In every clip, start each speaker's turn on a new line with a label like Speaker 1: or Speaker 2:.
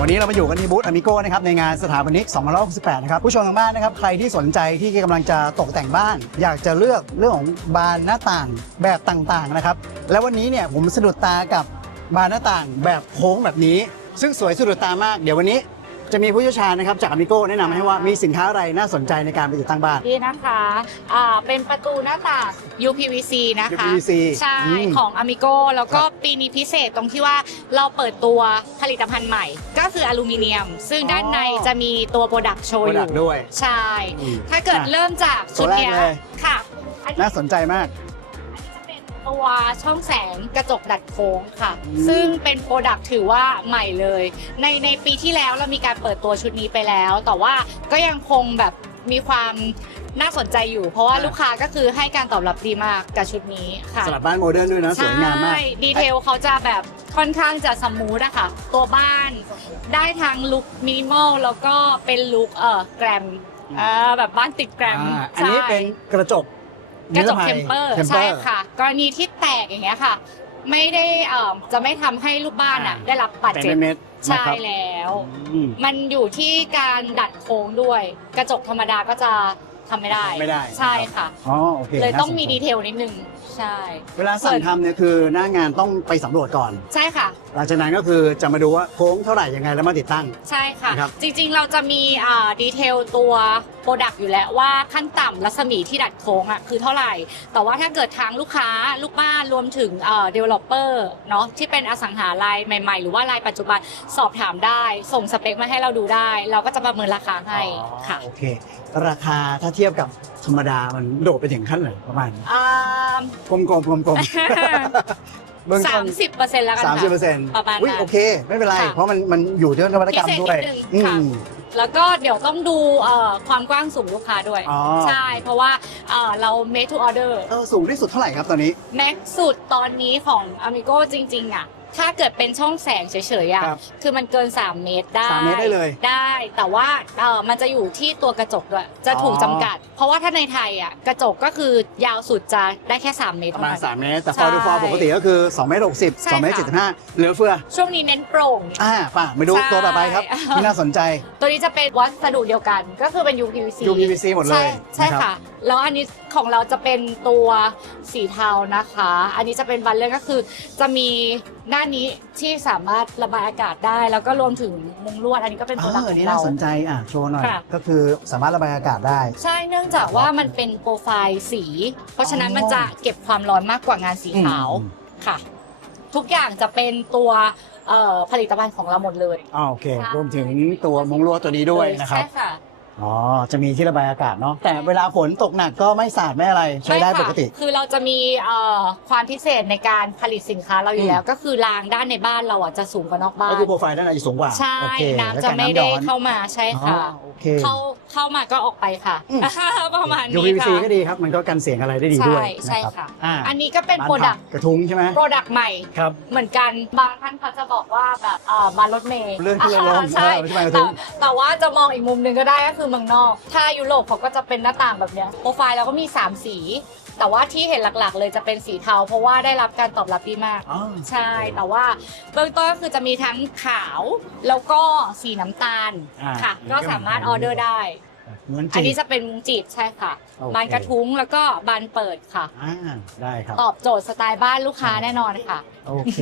Speaker 1: วันนี้เรามาอยู่กันที่บูธอ m มิโกนะครับในงานสถาปนิก2068 นะครับ ผู้ชมทางบ้านนะครับ ใครที่สนใจที่กำลังจะตกแต่งบ้าน อยากจะเลือกเรื่องของบานหน้าต่างแบบต่างๆนะครับ แล้ววันนี้เนี่ยผมสะดุดตากับบานหน้าต่างแบบโค้งแบบนี้ ซึ่งสวยสะดุดตามาก เดี๋ยววันนี้ จะมีผู้เชี่ยวชาญนะครับจากอ m มิโกแนะนำให้ว่ามีสินค้าอะไรน่าสนใจในการไปติดตั้งบ้าน
Speaker 2: นี่นะคะอ่าเป็นประตูหน้าต่าง UPVC นะคะ
Speaker 1: UPVC
Speaker 2: ใช่
Speaker 1: อืม
Speaker 2: ของ Amigo แล้วก็ปีนี้พิเศษตรงที่ว่าเราเปิดตัวผลิตภัณฑ์ใหม่ ก็คืออลูมิเนียม ซึ่งด้านในจะมีตัวโปรดักโชว์อ
Speaker 1: Product
Speaker 2: ยู่
Speaker 1: ด้วย
Speaker 2: ใช่
Speaker 1: อืม
Speaker 2: ถ้าเกิด
Speaker 1: อะ
Speaker 2: เริ่มจากชุดเนี้ย
Speaker 1: ตัวแรกเลย
Speaker 2: ค่ะอันนี้
Speaker 1: น่าสนใจมาก
Speaker 2: จะเป็น ตัวช่องแสงกระจกดัดโค้งค่ะ
Speaker 1: อืม
Speaker 2: ซึ่งเป็นโปรดักถือว่าใหม่เลย ในในปีที่แล้วเรามีการเปิดตัวชุดนี้ไปแล้ว แต่ว่าก็ยังคงแบบมีความน่าสนใจอยู่ เพราะว่าลูกค้าก็คือให้การตอบรับดีมากกับชุดนี้ค่ะ
Speaker 1: สลับบ้านโมเดิร์นด้วยนะ สวยงามมาก
Speaker 2: ใช่ดีเทลเขาจะแบบค่อนข้างจะสมูทอะค่ะ ตัวบ้านได้ทั้งลุคมินิมอลแล้วก็เป็นลุคเอ่อแกรมอ่าแบบบ้านติดแกรม
Speaker 1: อ่าอันนี้เป็นกระจก
Speaker 2: กระจก
Speaker 1: นิ
Speaker 2: เทมเปอร์
Speaker 1: ภัย
Speaker 2: ใช่ค่ะ กรณีที่แตกอย่างเงี้ยค่ะ ไม่ได้เอ่อจะไม่ทำให้ลูกบ้านอะ
Speaker 1: อ่า
Speaker 2: ได้รับบาด
Speaker 1: แต่
Speaker 2: เจ็บ
Speaker 1: ในเม็ดนะ
Speaker 2: ใช่
Speaker 1: ครับ
Speaker 2: แล้ว
Speaker 1: อืม
Speaker 2: มันอยู่ที่การดัดโค้งด้วย กระจกธรรมดาก็จะทำไม่ได้
Speaker 1: ไม่ได้
Speaker 2: ใช่ค่ะ
Speaker 1: อ๋อโอเค
Speaker 2: เลยต้องมี
Speaker 1: น่าสนใจ
Speaker 2: ดีเทลนิดนึง ใช่
Speaker 1: เวลาสั่งทำเนี่ยคือหน้างานต้องไปสำรวจก่อน
Speaker 2: ใช่ค่ะ
Speaker 1: หลังจากนั้นก็คือจะมาดูว่าโค้งเท่าไหร่ยังไงแล้วมาติดตั้ง
Speaker 2: ใช่ค่ะ
Speaker 1: นะครับ
Speaker 2: จริงๆ เราจะมีอ่าดีเทลตัวโปรดักต์อยู่แล้วว่าขั้นต่ำรัศมีที่ดัดโค้งอะคือเท่าไหร่ แต่ว่าถ้าเกิดทางลูกค้าลูกบ้านรวมถึงเอ่อ developer เนาะที่เป็นอสังหารายใหม่ ๆ หรือว่ารายปัจจุบันสอบถามได้ ส่งสเปคมาให้เราดูได้ เราก็จะประเมินราคาให้ค่ะ
Speaker 1: อ๋อโอเค ราคาถ้าเทียบกับธรรมดามันโดดไปถึงขั้นไหนประมาณ
Speaker 2: อ่าก
Speaker 1: ลมๆกลมๆกลมๆ เบื้อง
Speaker 2: สา
Speaker 1: ต้น
Speaker 2: มสิบเปอร์เซ็นต์แล้วกัน
Speaker 1: สาม
Speaker 2: ค่ะ
Speaker 1: สิบเปอร์เซ็นต์
Speaker 2: ประมาณนั้น
Speaker 1: อุ้ยโอเค ไม่เป็นไร
Speaker 2: ค่ะ
Speaker 1: เพราะมันมันอยู่ที่นวัตกรรม
Speaker 2: พิเศษ
Speaker 1: ด้วย
Speaker 2: นิดนึง
Speaker 1: อื
Speaker 2: ค่ะ
Speaker 1: ม
Speaker 2: แล้วก็เดี๋ยวต้องดูเอ่อความกว้างสูงลูกค้าด้วย
Speaker 1: อ๋อ
Speaker 2: ใช่ เพราะว่าเอ่อเรา made to order
Speaker 1: เออสูงที่สุดเท่าไหร่ครับตอนนี้
Speaker 2: แม็กสุดตอนนี้ของ Amigo จริง ๆ อะถ้าเกิดเป็นช่องแสงเฉยๆอะ
Speaker 1: ครับ
Speaker 2: คือมันเกิน 3 เมตรได้
Speaker 1: สามเมตรได้เลย
Speaker 2: ได้ แต่ว่าเออมันจะอยู่ที่ตัวกระจกด้วยจะถูก
Speaker 1: อ๋อ
Speaker 2: จำกัด เพราะว่าถ้าในไทยอะกระจกก็คือยาวสุดจะได้แค่ 3 เมตร
Speaker 1: ประมาณ
Speaker 2: เท่นั้น
Speaker 1: 3เมตร แต่
Speaker 2: ใช่
Speaker 1: ฟอร์ดูฟอร์ปกติก็คือ2เมตร60
Speaker 2: ใช่
Speaker 1: 2เมตร
Speaker 2: ค่ะ
Speaker 1: 75เหลือเฟือ
Speaker 2: ช่วงนี้เน้นโปร่ง
Speaker 1: อ่าป่ะมาดู
Speaker 2: ใช่
Speaker 1: ตัวต่อไปครับ ที่น่าสนใจ
Speaker 2: ตัวนี้จะเป็นวัสดุเดียวกัน ก็คือเป็น UPVC
Speaker 1: UPVC หมดเลย
Speaker 2: ใช่ใช่
Speaker 1: นะครับ
Speaker 2: ค่ะ แล้วอันนี้ของเราจะเป็นตัวสีเทานะคะ อันนี้จะเป็นบันเลอร์ก็คือ จะมีด้านนี้ที่สามารถระบายอากาศได้ แล้วก็รวมถึงมุงลวด อันนี้ก็เป็นโปรดัก
Speaker 1: เอ
Speaker 2: ต์
Speaker 1: อ
Speaker 2: ขอ
Speaker 1: นี่
Speaker 2: ง
Speaker 1: น่า
Speaker 2: เรา
Speaker 1: สนใจอะโชว์หน่อย
Speaker 2: ค่ะ
Speaker 1: ก็คือสามารถระบายอากาศได้
Speaker 2: ใช่เนื่องจากว่ามันเป็นโปรไฟล์สี เพราะฉะนั้น
Speaker 1: อ๋อ
Speaker 2: มันจะเก็บความร้อนมากกว่างานสีขาว
Speaker 1: อืม
Speaker 2: ค่ะ ทุกอย่างจะเป็นตัวเอ่อผลิตภัณฑ์ของเราหมดเลย
Speaker 1: อ่าโอเค
Speaker 2: ใช่
Speaker 1: รวมถึงตัวมงลวดตัวนี้ด้วยนะครับ
Speaker 2: ใช่ค่ะ
Speaker 1: อ๋อ จะมีที่ระบายอากาศเนาะแต่เวลาฝนตกหนักก็ไม่สาดไม่อะไรใช้ได้
Speaker 2: ไม่
Speaker 1: ป
Speaker 2: ค่ะ
Speaker 1: กติ
Speaker 2: คือเราจะมีเอ่อความพิเศษในการผลิตสินค้าเราอยู่แล้ว ก็คือรางด้านในบ้านเราอะจะสูงกว่านอกบ้า
Speaker 1: ก็
Speaker 2: น
Speaker 1: คือโปรไฟล์ด้านในจะสูงกว่า
Speaker 2: ใช่
Speaker 1: โอเค
Speaker 2: น้ำ
Speaker 1: แล้ว
Speaker 2: จะ
Speaker 1: กัน
Speaker 2: ไม่
Speaker 1: น้ำ
Speaker 2: ได้
Speaker 1: ย้อน
Speaker 2: เข้ามาใช่
Speaker 1: อ๋อ
Speaker 2: ค่ะ
Speaker 1: โอเค
Speaker 2: เข้าเข้ามาก็ออกไปค่ะ
Speaker 1: อืม
Speaker 2: ประมาณนี้
Speaker 1: UPVC
Speaker 2: ค่ะ
Speaker 1: ก็ดีครับมันก็กันเสียงอะไรได้ดีด้วย
Speaker 2: ใช่
Speaker 1: นะครับ
Speaker 2: ค่ะ
Speaker 1: อ่า
Speaker 2: อันนี้ก็เป็น
Speaker 1: บ้าน
Speaker 2: โปร
Speaker 1: ผั
Speaker 2: ดั
Speaker 1: ก
Speaker 2: กต์
Speaker 1: กระทุ้งใช่ไหม
Speaker 2: โปรดักต์ใหม่
Speaker 1: ครับ
Speaker 2: เหมือนกันบางท่านเขาจะบอกว่าแบบเอ่อมารถเมย์
Speaker 1: เลื่อนขึ้นเลื่อนลง
Speaker 2: ใช่
Speaker 1: เออไม่ใช่มากระ
Speaker 2: แต่
Speaker 1: ทุ้ง
Speaker 2: แต่ว่าจะมองอีกมุมหนึ่งก็ได้ก็คือเมืองนอก ถ้ายุโรปเขาก็จะเป็นหน้าต่างแบบเนี้ย โปรไฟล์เราก็มี 3 สี แต่ว่าที่เห็นหลักๆ เลยจะเป็นสีเทา เพราะว่าได้รับการตอบรับดีมาก
Speaker 1: อ๋อ
Speaker 2: ใช่ แต่ว่าเบื้องต้นก็คือจะมีทั้งขาว แล้วก็สีน้ำตาล
Speaker 1: อ่า
Speaker 2: ค่ะ ก็สามารถออเดอร์ได้
Speaker 1: เหมือน
Speaker 2: อัน
Speaker 1: จี
Speaker 2: นี้
Speaker 1: บ
Speaker 2: จะเป็นมุงจีบใช่ค่ะ
Speaker 1: โอเค
Speaker 2: บานกระทุ้งแล้วก็บานเปิดค่ะ
Speaker 1: อ่าได้ครับ
Speaker 2: ตอบโจทย์สไตล์บ้านลูกค้าแน่นอนค่ะ
Speaker 1: โอเค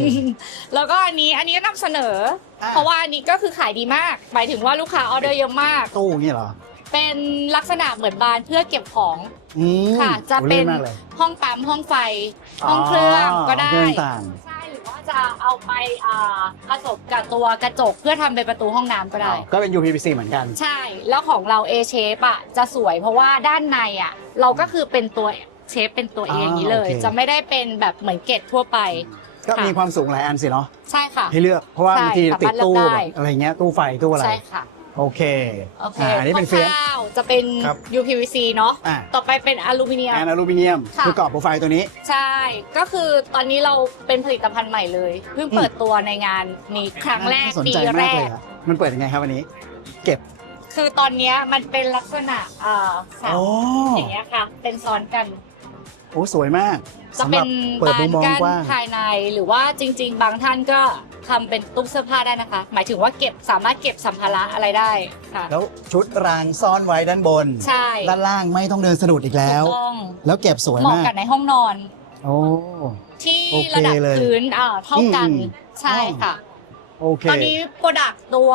Speaker 2: แล้วก็อันนี้อันนี้ก็นำเสนอ
Speaker 1: อ่า
Speaker 2: เพราะว่าอันนี้ก็คือขายดีมากหมายถึงว่าลูกค้าออเดอร์เยอะมาก
Speaker 1: ตู้อย่างนี้เหรอ
Speaker 2: เป็นลักษณะเหมือนบานเพื่อเก็บของ
Speaker 1: อืม
Speaker 2: ค่ะจะ
Speaker 1: โอ้
Speaker 2: เป็น
Speaker 1: ลื่มากเลย
Speaker 2: ห้องปั๊มห้องไฟ ห้องเครื่องก็ได้
Speaker 1: เครื่องต่าง
Speaker 2: ใช่หรือว่า จะเอาไปอ่าผสมกับตัวกระจกเพื่อทำเป็นประตูห้องน้ำก็ได้
Speaker 1: ก็เป็น UPVC เหมือนกัน
Speaker 2: ใช่ แล้วของเรา A shape อะจะสวยเพราะว่าด้านในอะเราก็คือเป็นตัวเชฟเป็นตัว A
Speaker 1: อ๋อ
Speaker 2: อย่างนี้เลย
Speaker 1: โอเค
Speaker 2: จะไม่ได้เป็นแบบเหมือนเกตทั่วไป
Speaker 1: ก็
Speaker 2: ค่ะ
Speaker 1: มีความสูงหลายอันสิเนาะ
Speaker 2: ใช่ค่ะ
Speaker 1: ให้เลือกเพราะว่า
Speaker 2: ใช่
Speaker 1: บางที
Speaker 2: สามารถ
Speaker 1: ติดตู้
Speaker 2: เลือกได้
Speaker 1: แบบอะไรเงี้ยตู้ไฟตู้อะไร
Speaker 2: ใช่ค่ะ
Speaker 1: โอเค
Speaker 2: โอเค
Speaker 1: อ่าอันนี้เป็นเฟียม
Speaker 2: คร่าวๆจะเป็น
Speaker 1: ครับ
Speaker 2: UPVC เนาะ
Speaker 1: อ่า
Speaker 2: ต่อไปเป็นอลูมิเนียม
Speaker 1: แอนอลูมิเนียม
Speaker 2: ค่ะ
Speaker 1: คือกรอบโปรไฟล์ตัวนี้
Speaker 2: ใช่ ก็คือตอนนี้เราเป็นผลิตภัณฑ์ใหม่เลย เพิ่งเปิดตัวในงานนี้ครั้งแรก
Speaker 1: น่าสน
Speaker 2: ปี
Speaker 1: ใจ
Speaker 2: แร
Speaker 1: มากเลย
Speaker 2: ก
Speaker 1: อะมันเปิดยังไงครับวันนี้ เก็บ
Speaker 2: คือตอนเนี้ยมันเป็นลักษณะอ่าสาม
Speaker 1: โอ้
Speaker 2: อย่างเงี้ยค่ะ เป็นซ้อนกัน
Speaker 1: โอ้สวยมาก
Speaker 2: จะ
Speaker 1: สำห
Speaker 2: เป็
Speaker 1: รั
Speaker 2: น
Speaker 1: เปิด
Speaker 2: บา
Speaker 1: มุ
Speaker 2: น
Speaker 1: มมอง
Speaker 2: กั้น
Speaker 1: กว้าง
Speaker 2: ภายในหรือว่าจริง ๆ บางท่านก็ทำเป็นตู้เสื้อผ้าได้นะคะ หมายถึงว่าเก็บสามารถเก็บสัมภาระอะไรได้ค่ะ
Speaker 1: แล้วชุดรางซ่อนไว้ด้านบน
Speaker 2: ใช่
Speaker 1: ด้านล่างไม่ต้องเดินสะดุดอีกแล้ว
Speaker 2: ถูกต้อง
Speaker 1: แล้วเก็บสวย
Speaker 2: เหมาะ
Speaker 1: มาก
Speaker 2: กับในห้องนอน
Speaker 1: โอ้
Speaker 2: ที่
Speaker 1: โอเค
Speaker 2: ระดับ
Speaker 1: เลย
Speaker 2: พื้นอ่าเท่ากัน
Speaker 1: อืม
Speaker 2: ใช่ค่ะ
Speaker 1: โอเค
Speaker 2: ตอนนี้โปรดักตัว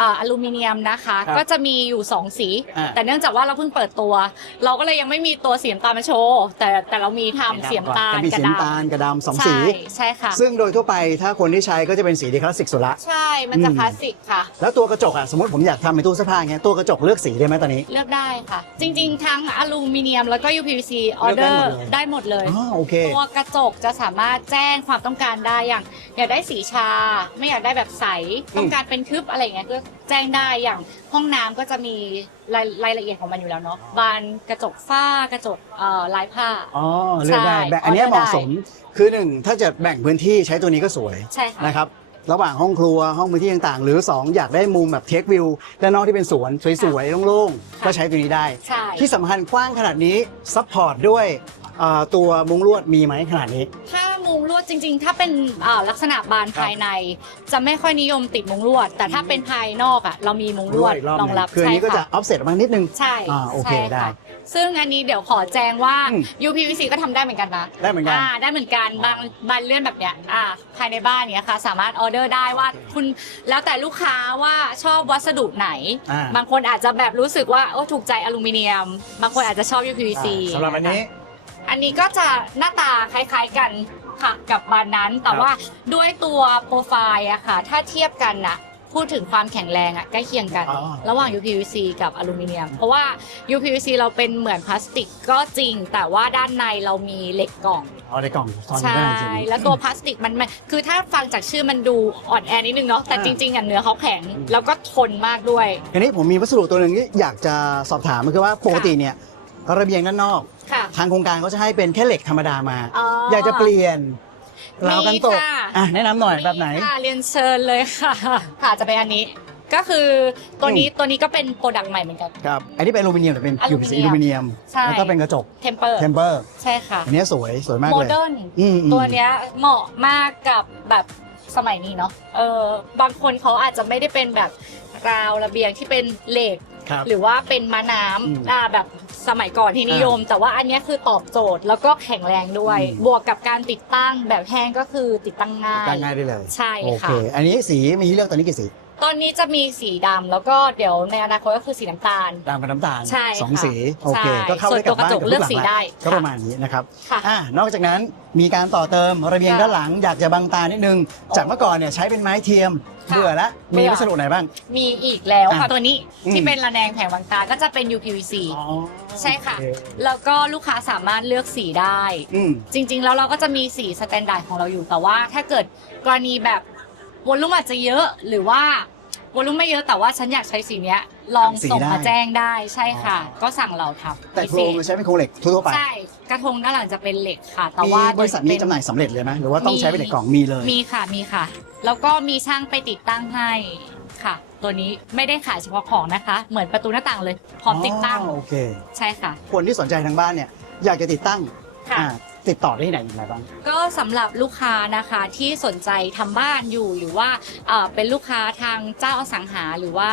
Speaker 2: อ่าอลูมิเนียมนะคะ
Speaker 1: ครับ
Speaker 2: ก็จะมีอยู่ 2 สี
Speaker 1: อ่า
Speaker 2: แต่เนื่องจากว่าเราเพิ่งเปิดตัว เราก็เลยยังไม่มีตัวสีน้ำตาลมาโชว์แต่แต่เรามีทำสีน้ำตาล
Speaker 1: จะมี
Speaker 2: กระ
Speaker 1: สี
Speaker 2: ดา
Speaker 1: น้ำตาล
Speaker 2: ษ
Speaker 1: กระดำสอง
Speaker 2: ใช่
Speaker 1: สี
Speaker 2: ใช่ค่ะ
Speaker 1: ซึ่งโดยทั่วไปถ้าคนที่ใช้ก็จะเป็นสีที่คลาสสิกสุดละ
Speaker 2: ใช่มันจะ
Speaker 1: อืม
Speaker 2: คลาสสิกค่ะ
Speaker 1: แล้วตัวกระจกอะสมมติผมอยากทำเป็นตู้เสื้อผ้าอย่างเงี้ยตัวกระจกเลือกสีได้ไหมตอนนี้
Speaker 2: เลือกได้ค่ะ จริง ๆ ทั้งอลูมิเนียมแล้วก็ UPVC ออ
Speaker 1: เลื
Speaker 2: เด
Speaker 1: อก
Speaker 2: อ
Speaker 1: ได้หมดเลย
Speaker 2: ร์ได้หมดเลย
Speaker 1: อ๋อโอเค
Speaker 2: ตัวกระจกจะสามารถแจ้งความต้องการได้อย่าง อยากได้สีชา ไม่อยากได้แบบใส ต้องการเป็นทึบอะไรอย่างเงี้ยก็แจ้งได้อย่างห้องน้ำก็จะมีรายรายละเอียดของมันอยู่แล้วเนาะบานกระจกฝ้ากระจกเอ่อลายผ้า
Speaker 1: อ๋อเลือกได้
Speaker 2: ใช่
Speaker 1: แบ่งอันเนี้ย
Speaker 2: ออ
Speaker 1: เห
Speaker 2: เดอร์
Speaker 1: มาะสมคือหนึ่งถ้าจะแบ่งพื้นที่ใช้ตัวนี้ก็สวย
Speaker 2: ใช่ค่ะ
Speaker 1: นะครับระหว่างห้องครัวห้องพื้นที่ต่างๆ หรือ 2 อยากได้มุมแบบเทควิวด้านนอกที่เป็นสวนสวยๆโล่งๆ
Speaker 2: ค่ะ
Speaker 1: ก็ใช้ตัวนี้ได้
Speaker 2: ใช่
Speaker 1: ที่สำคัญกว้างขนาดนี้ซัพพอร์ตด้วยเอ่อตัวมุ้งลวดมีไหมขนาดนี้
Speaker 2: ถ้ามุงลวดจริงๆ ถ้าเป็นอ่าลักษณะบาน
Speaker 1: ครับ
Speaker 2: ภายใน จะไม่ค่อยนิยมติดมุงลวด แต่ถ้าเป็นภายนอกอะเรามีมุงลวด
Speaker 1: อีกรอบห
Speaker 2: ร
Speaker 1: นึ่
Speaker 2: องรับ
Speaker 1: คืออันนี้ก็
Speaker 2: ใช่
Speaker 1: จะ
Speaker 2: ค่ะ
Speaker 1: ออฟเซ็ตออกมานิดนึง
Speaker 2: ใช่
Speaker 1: อ่าโอเค
Speaker 2: ใช่
Speaker 1: ได้
Speaker 2: ค่ะซึ่งอันนี้เดี๋ยวขอแจ้งว่า
Speaker 1: อืม
Speaker 2: UPVC ก็ทำได้เหมือนกันนะ
Speaker 1: ได้เหมือนกัน
Speaker 2: อ่าได้เหมือนกันบางบานเลื่อนแบบเนี้ยอ่าภายในบ้านเนี้ยค่ะ สามารถออเดอร์ได้ว่าคุณแล้วแต่ลูกค้าว่าชอบวัสดุไหน
Speaker 1: อ่า
Speaker 2: บางคนอาจจะแบบรู้สึกว่าโอ้ถูกใจอลูมิเนียม บางคนอาจจะชอบ UPVC
Speaker 1: อ่าสำหรับอันนี้
Speaker 2: อันนี้ก็จะหน้าตาคล้ายๆกันค่ะกับบานนั้น แต่
Speaker 1: ครับ
Speaker 2: ว่าด้วยตัวโปรไฟล์อะค่ะ ถ้าเทียบกันนะพูดถึงความแข็งแรงอะใกล้เคียงกัน
Speaker 1: อ๋อ
Speaker 2: ระหว่าง UPVC กับอลูมิเนียม เพราะว่า UPVC เราเป็นเหมือนพลาสติกก็จริง แต่ว่าด้านในเรามีเหล็กกล่อง
Speaker 1: เอาในกล่องซ่อน
Speaker 2: ใช่
Speaker 1: ได้จริง
Speaker 2: แล้วตัวพลาสติกมันมันคือถ้าฟังจากชื่อมันดูอ่อนแอนิดนึงเนาะ แต่
Speaker 1: อ่า
Speaker 2: จริงๆอะเนื้อเขาแข็ง แล้วก็ทนมากด้วย
Speaker 1: ทีนี้ผมมีวัสดุตัวหนึ่งที่อยากจะสอบถามมันคือว่าปกติเนี่ยระเบียงด้านนอก
Speaker 2: ค่ะ
Speaker 1: ทางโครงการเขาจะให้เป็นแค่เหล็กธรรมดามา
Speaker 2: อ๋อ
Speaker 1: อ
Speaker 2: อ
Speaker 1: ยากจะเปลี่ยนราวกันตก
Speaker 2: มีค่ะ
Speaker 1: อะแนะนำหน่อยแบบไหน
Speaker 2: ค่ะเรียนเชิญเลยค่ะ ค่ะจะเป็นอันนี้ ก็คือตัวนี้ตัวนี้ก็เป็นโปรดักต์ใหม่เหมือนกัน
Speaker 1: ครับ อันนี้เป็นอลูมิเนียมหรือเป็น
Speaker 2: อลูมิเนียม
Speaker 1: อลูมิเนียม
Speaker 2: ใช่
Speaker 1: แล้วก็เป็นกระจก
Speaker 2: เทมเปอร์
Speaker 1: เทมเปอร์
Speaker 2: ใช่ค่ะ
Speaker 1: อันนี้สวยสวยมาก
Speaker 2: โม
Speaker 1: เลย
Speaker 2: เดิร์น
Speaker 1: อืมอืม
Speaker 2: ตัวเนี้ยเหมาะมากกับแบบสมัยนี้เนาะเออบางคนเขาอาจจะไม่ได้เป็นแบบราวระเบียงที่เป็นเหล็ก
Speaker 1: ครับ
Speaker 2: หรือว่าเป็นม้าน้
Speaker 1: อืมำ
Speaker 2: อ่าแบบสมัยก่อนที่นิยม แต่ว่าอันเนี้ยคือตอบโจทย์แล้วก็แข็งแรงด้วย
Speaker 1: อืม
Speaker 2: บวกกับการติดตั้งแบบแห้งก็คือติดตั้งง่าย
Speaker 1: ตั้งง่ายได้เลย
Speaker 2: ใช่
Speaker 1: โอเค
Speaker 2: ค่ะ
Speaker 1: อันนี้สีมีให้เลือกตอนนี้กี่สี
Speaker 2: ตอนนี้จะมีสีดำแล้วก็เดี๋ยวในอนาคตก็คือสีน้ำตาล
Speaker 1: ดำกับน้ำตาล
Speaker 2: ใช่
Speaker 1: สอง
Speaker 2: ค่ะ
Speaker 1: สีโอเค
Speaker 2: ใช่
Speaker 1: ก็เข้าได้กับบ้าน
Speaker 2: ส่วนตัวกระจก
Speaker 1: กับ
Speaker 2: เลื
Speaker 1: ทุ
Speaker 2: อก
Speaker 1: กหลัง
Speaker 2: สี
Speaker 1: แหละ
Speaker 2: ได้
Speaker 1: ก็
Speaker 2: ค่ะ
Speaker 1: ประมาณนี้นะครับ
Speaker 2: ค่ะ
Speaker 1: อ่านอกจากนั้นมีการต่อเติมระเบียง
Speaker 2: ค่ะ
Speaker 1: ด้านหลังอยากจะบังตานิดนึง จากเมื่อก่อนเนี่ยใช้เป็นไม้เทียม
Speaker 2: ค่ะ
Speaker 1: เบื่อแล้ว
Speaker 2: เบื่
Speaker 1: มี
Speaker 2: อ
Speaker 1: วัสดุไหนบ้าง
Speaker 2: มีอีกแล้วค่ะ
Speaker 1: อะ
Speaker 2: ตัวนี้
Speaker 1: อืม
Speaker 2: ที่เป็นระแนงแผงวางตาก็จะเป็น UPVC
Speaker 1: อ๋อ
Speaker 2: ใช่ค่ะ
Speaker 1: โอเแล้
Speaker 2: วก็ลูกค้าสามารถเลือกสีได้
Speaker 1: อืม
Speaker 2: จริงๆ แล้วเราก็จะมีสีสแตนดาร์ดของเราอยู่แต่ว่าถ้าเกิดกรณีแบบ วอลลุ่มอาจจะเยอะหรือว่าวอลลุ่มไม่เยอะแต่ว่าฉันอยากใช้สีเนี้ย ลองส่งมาแจ้งได้ใช่ค่ะ ก็สั่งเราทำ
Speaker 1: แต่โครงใช้เป็นโครงเหล็กทั่วๆไป
Speaker 2: ใช่กระทงด้านหลังจะเป็นเหล็กค่ะ แต่
Speaker 1: มี
Speaker 2: ว่า
Speaker 1: บริษัทนี้จำหน่ายสำเร็จเลยไหมหรือว่าต้อง
Speaker 2: มี
Speaker 1: ใช้เป็นเหล็กกล่องมีเลย
Speaker 2: มีค่ะมีค่ะ แล้วก็มีช่างไปติดตั้งให้ค่ะ ตัวนี้ไม่ได้ขายเฉพาะของนะคะ เหมือนประตูหน้าต่างเลยพร้อมติดตั้ง
Speaker 1: อ๋อโอเค
Speaker 2: ใช่ค่ะ
Speaker 1: คนที่สนใจทางบ้านเนี่ยอยากจะติดตั้ง
Speaker 2: ค่ะ
Speaker 1: อ่า ติดต่อได้ที่ไหนอย่างไรบ้าง
Speaker 2: ก็สำหรับลูกค้านะคะที่สนใจทำบ้านอยู่หรือว่าเอ่อเป็นลูกค้าทางเจ้าอสังหาหรือว่า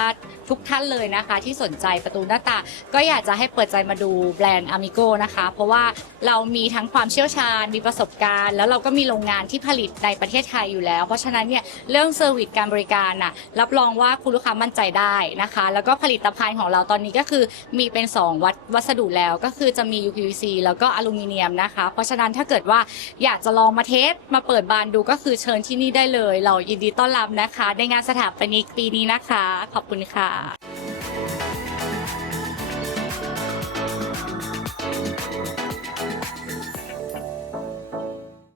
Speaker 2: ทุกท่านเลยนะคะ ที่สนใจประตูหน้าต่างก็อยากจะให้เปิดใจมาดูแบรนด์ Amigo นะคะ เพราะว่าเรามีทั้งความเชี่ยวชาญมีประสบการณ์ แล้วเราก็มีโรงงานที่ผลิตในประเทศไทยอยู่แล้ว เพราะฉะนั้นเนี่ยเรื่องเซอร์วิสการบริการน่ะรับรองว่าคุณลูกค้ามั่นใจได้นะคะ แล้วก็ผลิตภัณฑ์ของเราตอนนี้ก็คือมีเป็น 2 วัดวัสดุแล้วก็คือจะมี UPVC แล้วก็อลูมิเนียมนะคะ เพราะฉะนั้นถ้าเกิดว่าอยากจะลองมาเทสมาเปิดบานดูก็คือเชิญที่นี่ได้เลย เรายินดีต้อนรับนะคะ ในงานสถาปนิกปีนี้นะคะ ขอบคุณค่ะ Yeah.